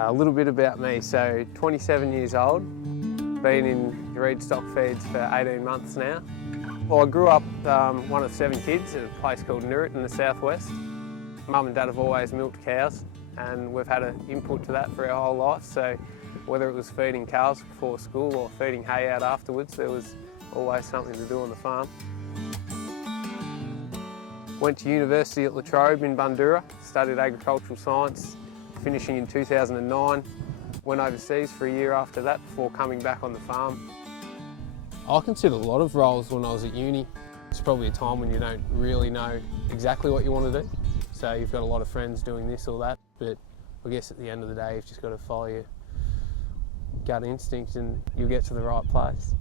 A little bit about me. So 27 years old, been in Reid Stockfeeds for 18 months now. Well, I grew up one of 7 kids at a place called Nutritionist in the southwest. Mum and Dad have always milked cows and we've had an input to that for our whole life. So whether it was feeding cows before school or feeding hay out afterwards, there was always something to do on the farm. Went to university at La Trobe in Bundoora, studied agricultural science, finishing in 2009. Went overseas for a year after that before coming back on the farm. I considered a lot of roles when I was at uni. It's probably a time when you don't really know exactly what you want to do. So you've got a lot of friends doing this or that, but I guess at the end of the day you've just got to follow your gut instinct and you'll get to the right place.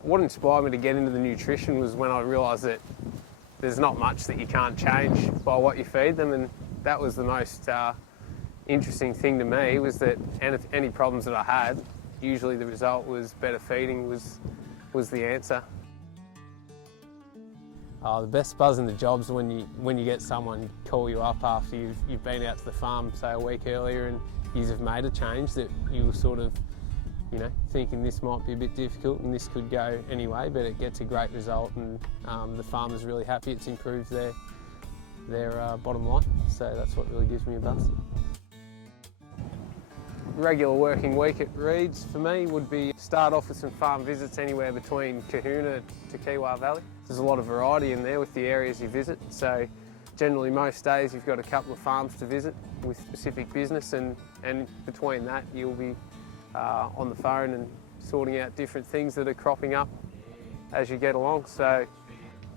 What inspired me to get into the nutrition was when I realised that there's not much that you can't change by what you feed them, and that was the most interesting thing to me, was that any problems that I had, usually the result was better feeding was the answer. The best buzz in the job's when you get someone call you up after you've been out to the farm, say a week earlier, and you have made a change that you were sort of, thinking this might be a bit difficult and this could go anyway, but it gets a great result and the farmer's really happy. It's improved their bottom line, so that's what really gives me a buzz. Regular working week at Reid's for me would be start off with some farm visits anywhere between Kahuna to Kiwa Valley. There's a lot of variety in there with the areas you visit, so generally most days you've got a couple of farms to visit with specific business, and between that you'll be on the phone and sorting out different things that are cropping up as you get along. So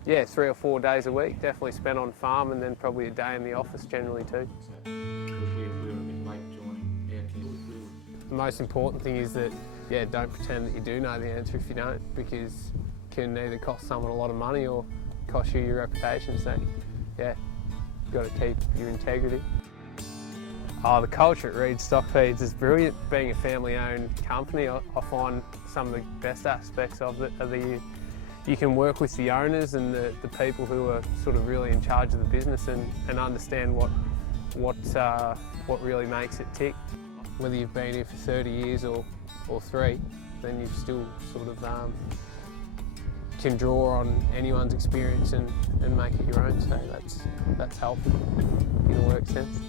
yeah, 3 or 4 days a week definitely spent on farm, and then probably a day in the office generally too. The most important thing is that, don't pretend that you do know the answer if you don't, because it can either cost someone a lot of money or cost you your reputation. So yeah, you've got to keep your integrity. The culture at Reid Stockfeeds is brilliant. Being a family-owned company, I find some of the best aspects of it are you can work with the owners and the people who are sort of really in charge of the business and understand what really makes it tick. Whether you've been here for 30 years or 3, then you've still sort of can draw on anyone's experience and make it your own. So that's helpful in a work sense.